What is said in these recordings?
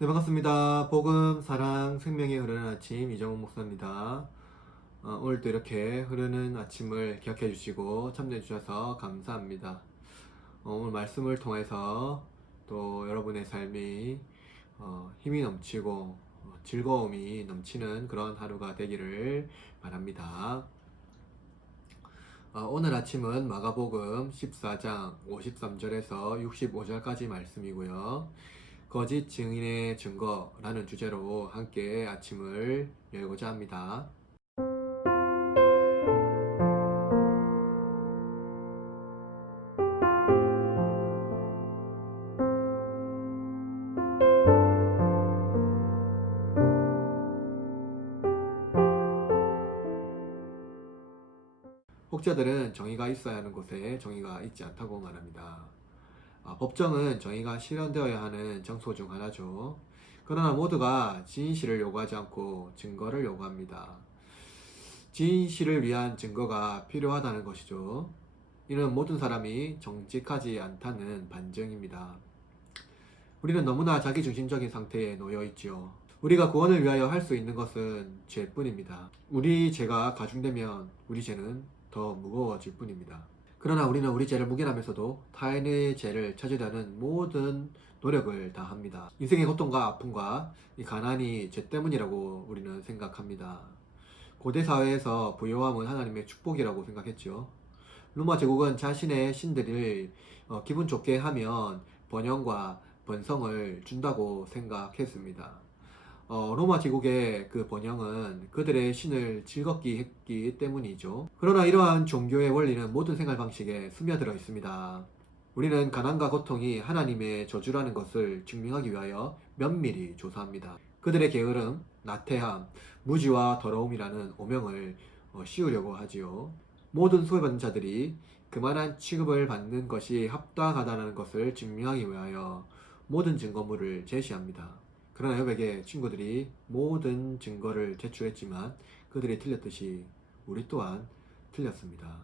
네 반갑습니다. 복음, 사랑, 생명의 흐르는 아침 이정훈 목사입니다. 어, 오늘도 이렇게 흐르는 아침을 기억해 주시고 참여해 주셔서 감사합니다. 어, 오늘 말씀을 통해서 또 여러분의 삶이 어, 힘이 넘치고 어, 즐거움이 넘치는 그런 하루가 되기를 바랍니다. 어, 오늘 아침은 마가복음 14장 53절에서 65절까지 말씀이고요. 거짓 증인의 증거라는 주제로 함께 아침을 열고자 합니다. 혹자들은 정의가 있어야 하는 곳에 정의가 있지 않다고 말합니다. 아, 법정은 정의가 실현되어야 하는 장소 중 하나죠. 그러나 모두가 진실을 요구하지 않고 증거를 요구합니다. 진실을 위한 증거가 필요하다는 것이죠. 이는 모든 사람이 정직하지 않다는 반증입니다. 우리는 너무나 자기중심적인 상태에 놓여 있지요. 우리가 구원을 위하여 할 수 있는 것은 죄뿐입니다. 우리 죄가 가중되면 우리 죄는 더 무거워질 뿐입니다. 그러나 우리는 우리 죄를 묵인하면서도 타인의 죄를 찾으려는 모든 노력을 다 합니다. 인생의 고통과 아픔과 이 가난이 죄 때문이라고 우리는 생각합니다. 고대 사회에서 부유함은 하나님의 축복이라고 생각했죠. 로마 제국은 자신의 신들을 어, 기분 좋게 하면 번영과 번성을 준다고 생각했습니다. 어, 로마 제국의 그 번영은 그들의 신을 즐겁게 했기 때문이죠. 그러나 이러한 종교의 원리는 모든 생활 방식에 스며들어 있습니다. 우리는 가난과 고통이 하나님의 저주라는 것을 증명하기 위하여 면밀히 조사합니다. 그들의 게으름, 나태함, 무지와 더러움이라는 오명을 어, 씌우려고 하지요. 모든 소외받는 자들이 그만한 취급을 받는 것이 합당하다는 것을 증명하기 위하여 모든 증거물을 제시합니다. 그러나 여백의 친구들이 모든 증거를 제출했지만 그들이 틀렸듯이 우리 또한 틀렸습니다.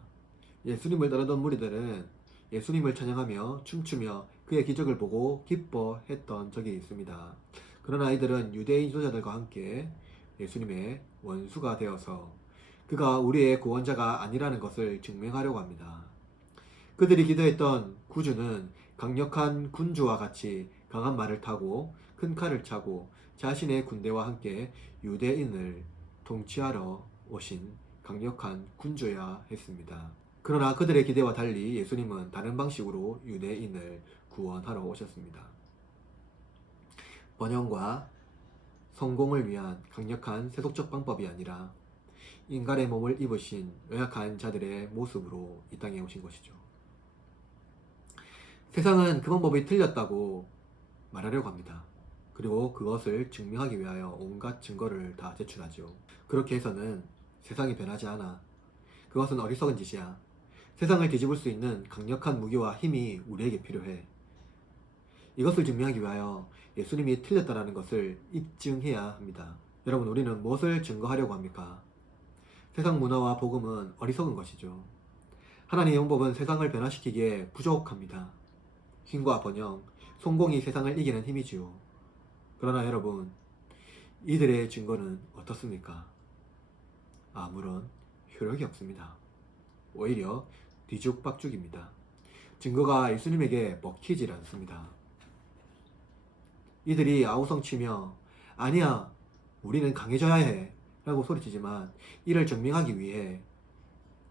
예수님을 따르던 무리들은 예수님을 찬양하며 춤추며 그의 기적을 보고 기뻐했던 적이 있습니다. 그러나 이들은 유대인 지도자들과 함께 예수님의 원수가 되어서 그가 우리의 구원자가 아니라는 것을 증명하려고 합니다. 그들이 기도했던 구주는 강력한 군주와 같이 강한 말을 타고 큰 칼을 차고 자신의 군대와 함께 유대인을 통치하러 오신 강력한 군주야 했습니다. 그러나 그들의 기대와 달리 예수님은 다른 방식으로 유대인을 구원하러 오셨습니다. 번영과 성공을 위한 강력한 세속적 방법이 아니라 인간의 몸을 입으신 연약한 자들의 모습으로 이 땅에 오신 것이죠. 세상은 그 방법이 틀렸다고 말하려고 합니다. 그리고 그것을 증명하기 위하여 온갖 증거를 다 제출하죠. 그렇게 해서는 세상이 변하지 않아. 그것은 어리석은 짓이야. 세상을 뒤집을 수 있는 강력한 무기와 힘이 우리에게 필요해. 이것을 증명하기 위하여 예수님이 틀렸다라는 것을 입증해야 합니다. 여러분, 우리는 무엇을 증거하려고 합니까? 세상 문화와 복음은 어리석은 것이죠. 하나님의 영법은 세상을 변화시키기에 부족합니다. 힘과 번영, 성공이 세상을 이기는 힘이지요. 그러나 여러분, 이들의 증거는 어떻습니까? 아무런 효력이 없습니다. 오히려 뒤죽박죽입니다. 증거가 예수님에게 먹히질 않습니다. 이들이 아우성치며 아니야, 우리는 강해져야 해 라고 소리치지만 이를 증명하기 위해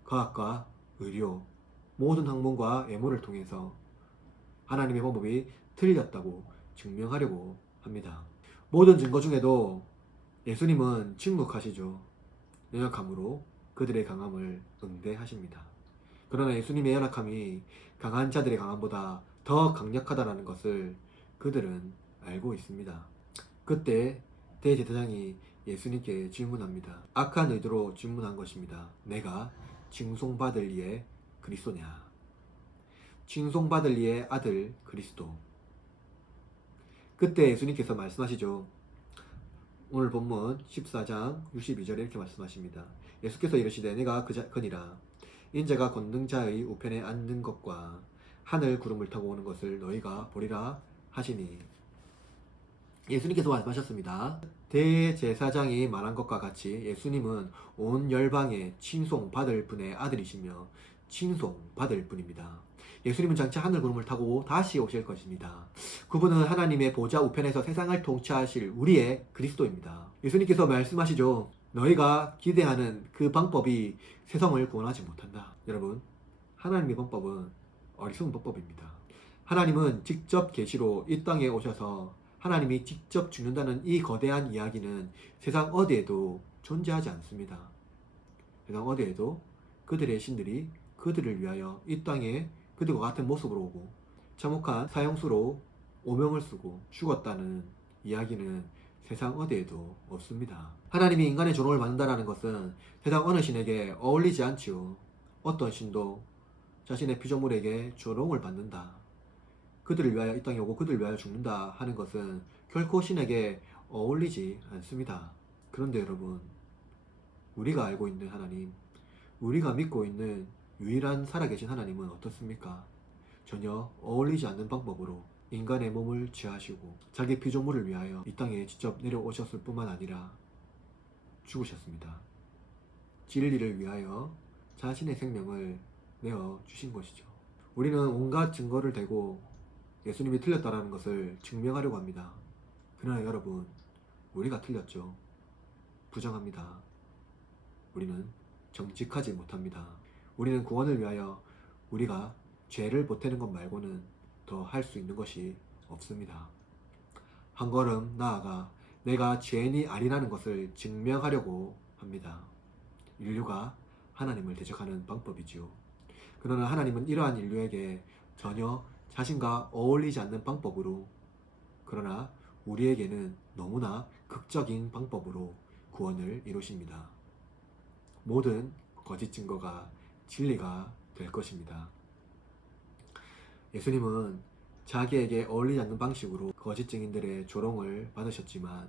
과학과 의료, 모든 학문과 예모를 통해서 하나님의 방법이 틀렸다고 증명하려고 합니다. 모든 증거 중에도 예수님은 침묵하시죠. 연약함으로 그들의 강함을 응대하십니다. 그러나 예수님의 연약함이 강한 자들의 강함보다 더 강력하다는 것을 그들은 알고 있습니다. 그때 대제사장이 예수님께 질문합니다. 악한 의도로 질문한 것입니다. 내가 징송받을 이의 그리스도냐? 칭송받을 이의 아들 그리스도. 그때 예수님께서 말씀하시죠. 오늘 본문 14장 62절에 이렇게 말씀하십니다. 예수께서 이르시되 내가 그자, 그니라 인자가 권능자의 우편에 앉는 것과 하늘 구름을 타고 오는 것을 너희가 보리라 하시니 예수님께서 말씀하셨습니다. 대제사장이 말한 것과 같이 예수님은 온 열방에 칭송받을 분의 아들이시며 칭송받을 분입니다. 예수님은 장차 하늘 구름을 타고 다시 오실 것입니다. 그분은 하나님의 보좌 우편에서 세상을 통치하실 우리의 그리스도입니다. 예수님께서 말씀하시죠. 너희가 기대하는 그 방법이 세상을 구원하지 못한다. 여러분, 하나님의 방법은 어리석은 방법입니다. 하나님은 직접 계시로 이 땅에 오셔서 하나님이 직접 죽는다는 이 거대한 이야기는 세상 어디에도 존재하지 않습니다. 세상 어디에도 그들의 신들이 그들을 위하여 이 땅에 그들과 같은 모습으로 오고 참혹한 사형수로 오명을 쓰고 죽었다는 이야기는 세상 어디에도 없습니다. 하나님이 인간의 존엄을 받는다는 것은 세상 어느 신에게 어울리지 않지요. 어떤 신도 자신의 피조물에게 조롱을 받는다. 그들을 위하여 이 땅에 오고 그들을 위하여 죽는다 하는 것은 결코 신에게 어울리지 않습니다. 그런데 여러분, 우리가 알고 있는 하나님, 우리가 믿고 있는 유일한 살아계신 하나님은 어떻습니까? 전혀 어울리지 않는 방법으로 인간의 몸을 취하시고 자기 피조물을 위하여 이 땅에 직접 내려오셨을 뿐만 아니라 죽으셨습니다. 진리를 위하여 자신의 생명을 내어 주신 것이죠. 우리는 온갖 증거를 대고 예수님이 틀렸다라는 것을 증명하려고 합니다. 그러나 여러분, 우리가 틀렸죠. 부정합니다. 우리는 정직하지 못합니다. 우리는 구원을 위하여 우리가 죄를 보태는 것 말고는 더 할 수 있는 것이 없습니다. 한 걸음 나아가 내가 죄인이 아니라는 것을 증명하려고 합니다. 인류가 하나님을 대적하는 방법이지요. 그러나 하나님은 이러한 인류에게 전혀 자신과 어울리지 않는 방법으로 그러나 우리에게는 너무나 극적인 방법으로 구원을 이루십니다. 모든 거짓 증거가 진리가 될 것입니다. 예수님은 자기에게 어울리지 않는 방식으로 거짓 증인들의 조롱을 받으셨지만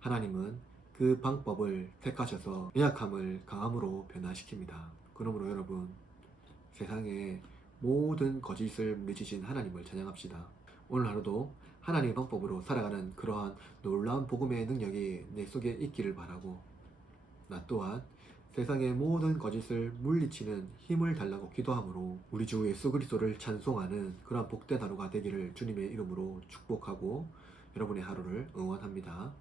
하나님은 그 방법을 택하셔서 연약함을 강함으로 변화시킵니다. 그러므로 여러분 세상에 모든 거짓을 물리치신 하나님을 찬양합시다. 오늘 하루도 하나님의 방법으로 살아가는 그러한 놀라운 복음의 능력이 내 속에 있기를 바라고 나 또한 세상의 모든 거짓을 물리치는 힘을 달라고 기도함으로 우리 주 예수 그리스도를 찬송하는 그러한 복된 하루가 되기를 주님의 이름으로 축복하고 여러분의 하루를 응원합니다.